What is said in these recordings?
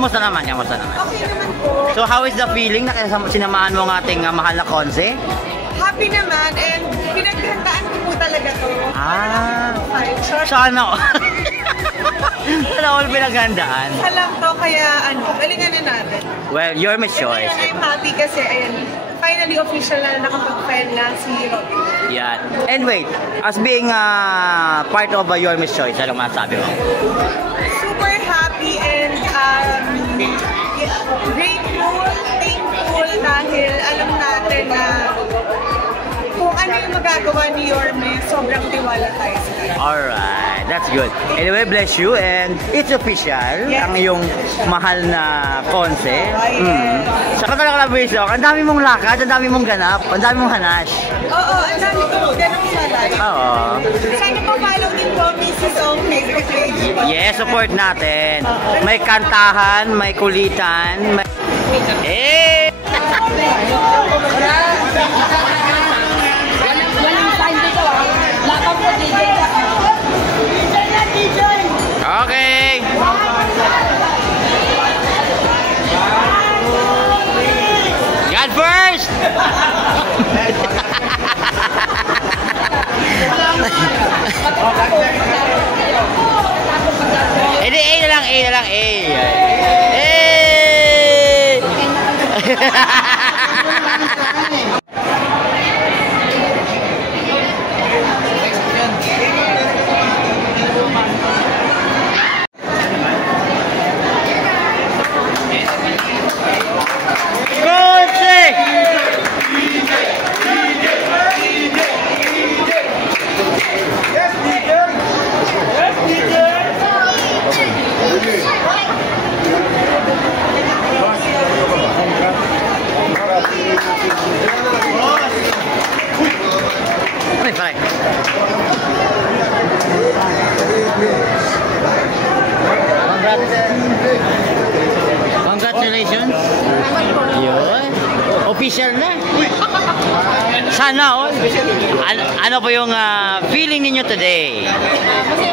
Kamusta naman? Kamusta naman? Okay naman po. So how is the feeling na sinamahan mo ng ating mahal na Conce? Happy naman and pinaghandaan ko po talaga to. Sana all pinaghandaan. Alam to, kaya galingan na natin. Well, you're my choice. I'm happy kasi finally official na nakapag-file na si Robby. Yeah. And wait, as being part of Your Miss Choice, ano masasabi mo? Super happy and grateful, thankful dahil alam natin na kung ano yung magagawa ni Your Miss, sobrang tiwala tayo sa kanya. Alright, that's good. Anyway, bless you and it's official, yes. Ang iyong mahal na Conce. Sa Collaboration, ang dami mong lakad, ang dami mong ganap, ang dami mong hanash. Oo, ang dami mong ganap sa live. Oo. Sana po follow din po Mrs. Ong Facebook page. Yes, support natin. May kantahan, may kulitan, may... Eh! Okay. God first. Ini A na lang, A na lang, A. Congratulations. Yun. Official na. Sana all. Ano po yung feeling ninyo today?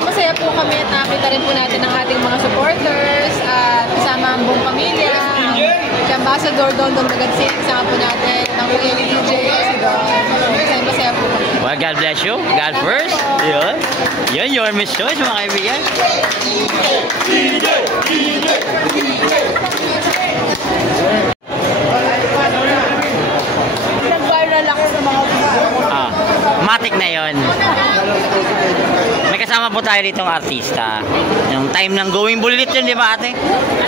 Masaya po kami at nakita rin po natin ang ating mga supporters at kasama ang buong pamilya. Si Ambassador Don Bagansin, kasama po natin ang DJ, si Don. Masaya po kami. Well, God bless you. God first. Yun. Yun, Your Miss Choice, mga kaibigan. Nag-viral ako sa mga matik na yon. May kasama po tayo dito ng artista. Yung time ng Going Bulilit yun, di ba ate?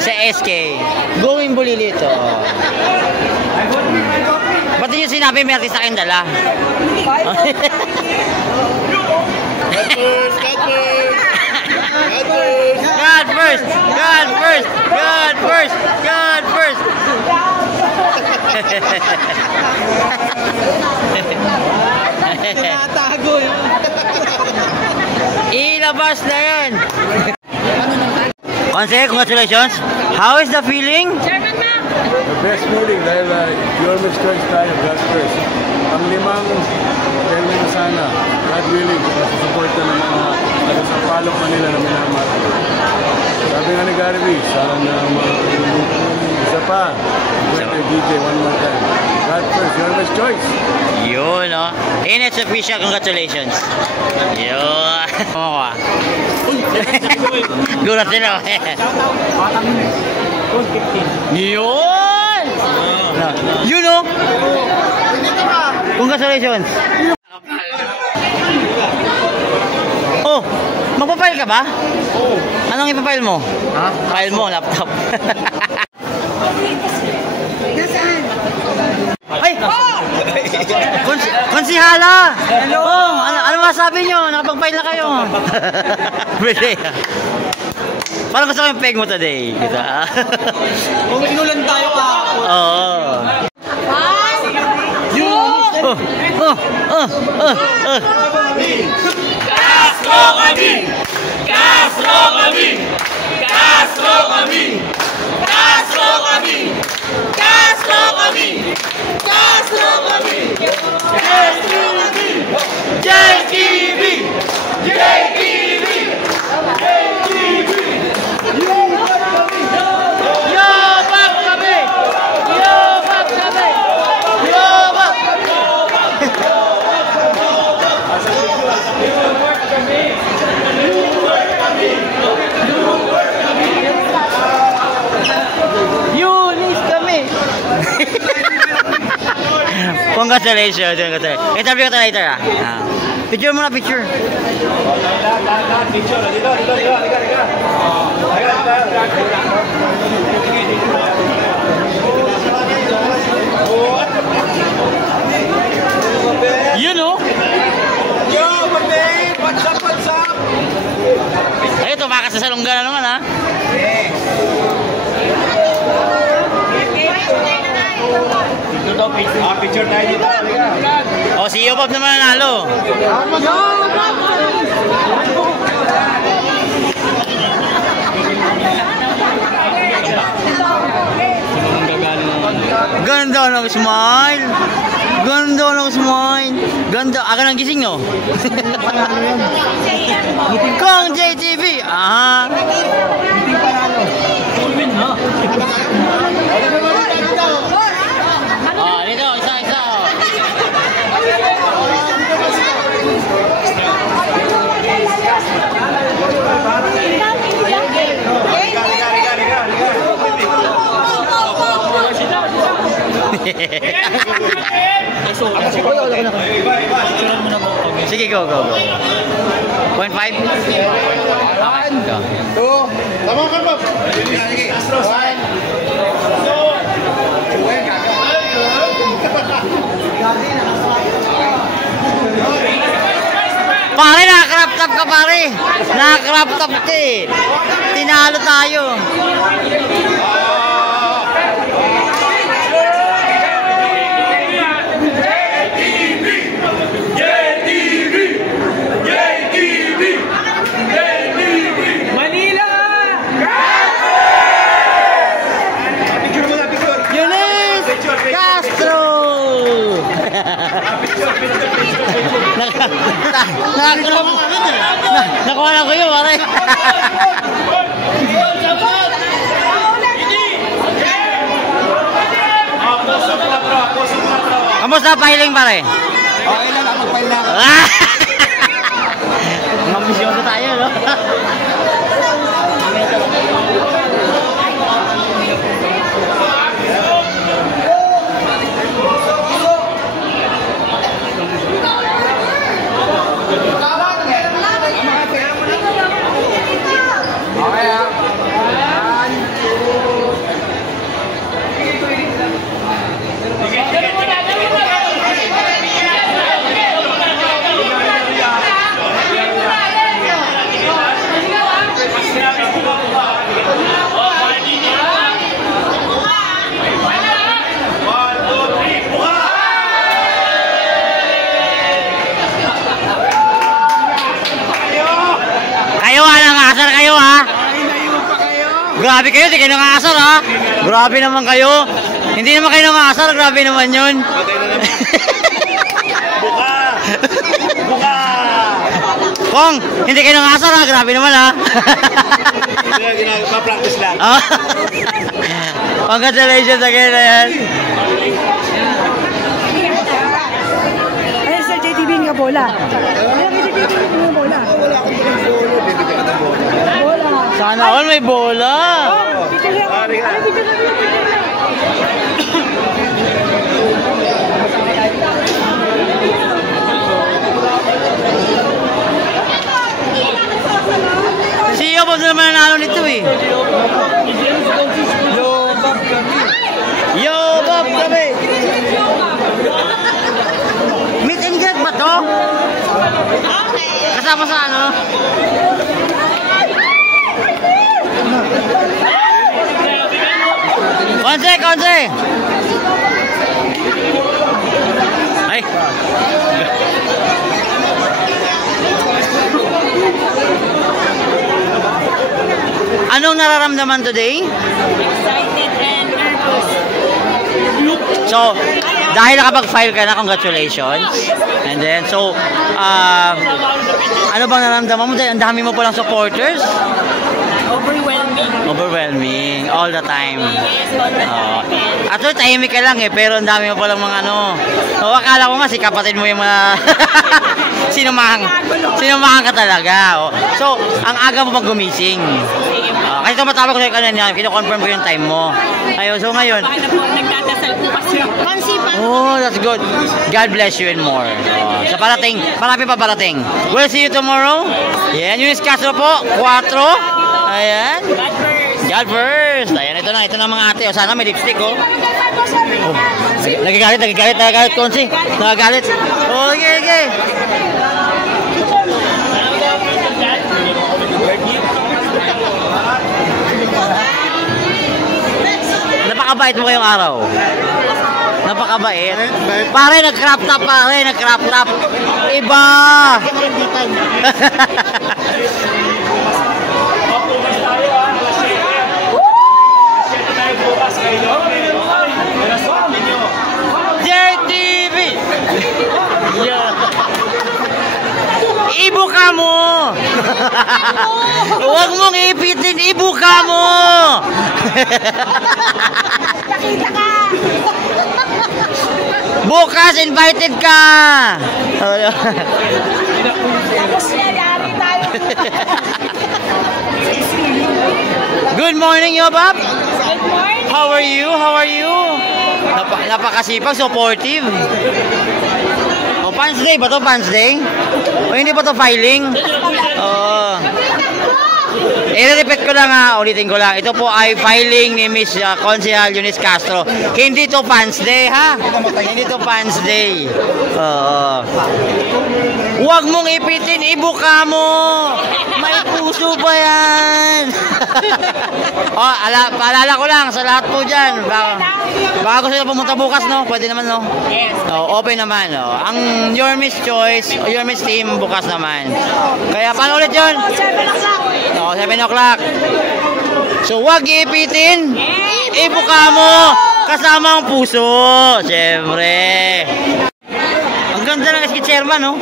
Sa SK. Going Bulilit, oh. Ba't nyo sinabi may artista kayong dala? God first! God first! God first! God first! Tinatago yun. Ilabas na yan! Conce, congratulations! How is the feeling? Chairman na! The best feeling dahil Your Miss Choice tayo, God first. Ang limang termino sana, God willing, support na ng mga taga-Sampaloc Manila na minamahal. Sabi nga ni Gary V, sana na isa pa, birthday DJ one more time. God first, Your Miss Choice. Yun, no? And it's official, congratulations. Yun. Gulat sila. Yun! Yun, no? Congratulations. Oh, magpa-file ka ba? Oo. Anong ipa-file mo? Ha? File mo, laptop. Nasaan? Ay! Konsihala! Hello! Oh, ano masabi nyo? Nakapag-file na kayo. Parang gusto ko yung peg mo today. Kung inulan tayo ka. Oo. Castro kami! Castro kami! Castro kami! Castro kami! Castro kami! Castro kami! Castro kami! JTV! JTV! JTV! Yunis kami. Congratulations. Interview ka later ah. Picture muna, picture. Picture, dito. You know? Yo, babe! What's up? Ay, tumakas sa salungga na naman ha. Picture tayo dito. O, si Yobab naman nanalo. Ganda ng smile. Ganda. Aga ng gising, no? Kong JTV. Aha. Dito, isa. Sige, go. 0.5. Okay, go. 2. Tama ka ba? Sige. 1. Pare, nakakrap top ka pare. Nakakrap top ka eh. Tinalo tayo. Nakuha lang ko yun, pare. Kamusta filing, pare? Okay lang, mag-file na ako. Mga misyon ko tayo, no? Kayo ha? Grabe kayo, di kayo nangasar ha? Grabe naman kayo. Hindi naman kayo nangasar, grabe naman yun. Buka! Kong, hindi kayo nangasar ha? Grabe naman ha? Ma-practice lang. Congratulations again na yan. Ayun, Sir JTV nga bola. Sana all may bola. Si Yobab na naman nanalo nito eh. Yobab kami. Meet and greet ba to? Kasama sa ano? Konse! Ay! Anong nararamdaman today? Excited and nervous. So, dahil nakapag-file ka na, congratulations. And then, so, ano bang nararamdaman mo? Dahil ang dami mo palang supporters. Overwhelming. All the time. Actually, tahimik ka lang eh, pero ang dami mo palang mga ano. So, akala ko nga, si kapatid mo yung mga sinamahan ka talaga. Oh. So, ang aga mo pag gumising. Kasi tumatawag ko sa'yo kanina, kino-confirm ko yung time mo. Ayun, so ngayon. Baka na po, nagdadasal po kasi. Oh, that's good. God bless you and more. Oh, sa parating, marami pa parating. We'll see you tomorrow. Yan, Eunice Castro po, 4. Ayan. God first. Ayan, ito na mga ate. O, sana may lipstick, oh. Oh. Nagagalit, Konsi. Nagagalit. Oh, okay. Napakabait mo ngayong araw. Napakabait. Pare, nag-crop top, Iba. JTV. Ibuka mo. Huwag mong ipitin, ibuka mo. Nakita ka! Bukas, invited ka. Tapos yayari tayo. Good morning, Yobab. Good morning! How are you? Napakasipag, supportive. O, Fans Day ba to? Fans Day? O, hindi ba to filing? Oo. I-repeat ko lang ulitin ko lang. Ito po ay filing ni Miss Consihal Eunice Castro. Hindi to Fans Day, ha? Hindi to Fans Day. Oo. Huwag mong ipitin, ibuka mo. May puso pa yan. Paalala ko lang sa lahat po dyan. Baka gusto nyo pumunta bukas, no? Pwede naman, no? Yes. Open naman, no? Ang Your Miss Choice, Your Miss Team bukas naman. Kaya paano ulit yun? 7 o'clock. 7 o'clock. So, huwag ipitin. Ibuka mo. Kasama ang puso. Siyempre. Ang ganda ng SK Chairman, no?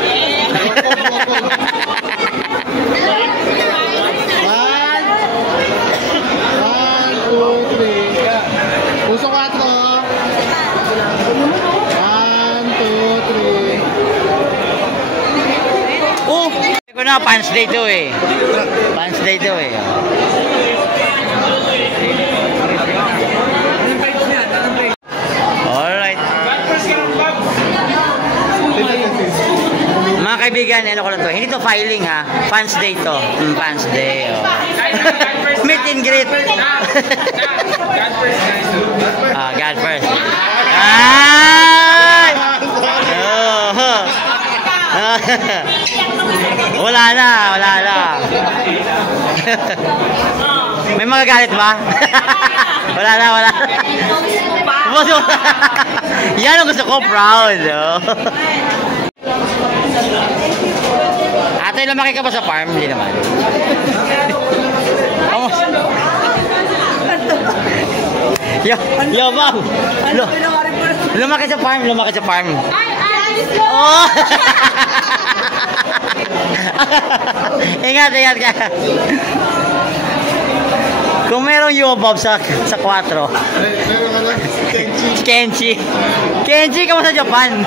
Puso 4. 1, 2, 3. Oh, ko na Fans Day to eh. Fans Day to eh. Alright. Mga kaibigan, ano ko lang to. Hindi to filing, ha. Fans Day to. Fans Day. Oh. Meet and greet. God first. Ay! Oh. Wala na. May magagalit ba? Wala na. Yan ang gusto ko, proud. Oh. Ate, lumaki ka ba sa farm? Hindi naman. Yo, ma'am. Lumaki sa farm. Oh. Ingat ka. Kung merong Yobab sa 4. Kenchi, kamu sa Japan?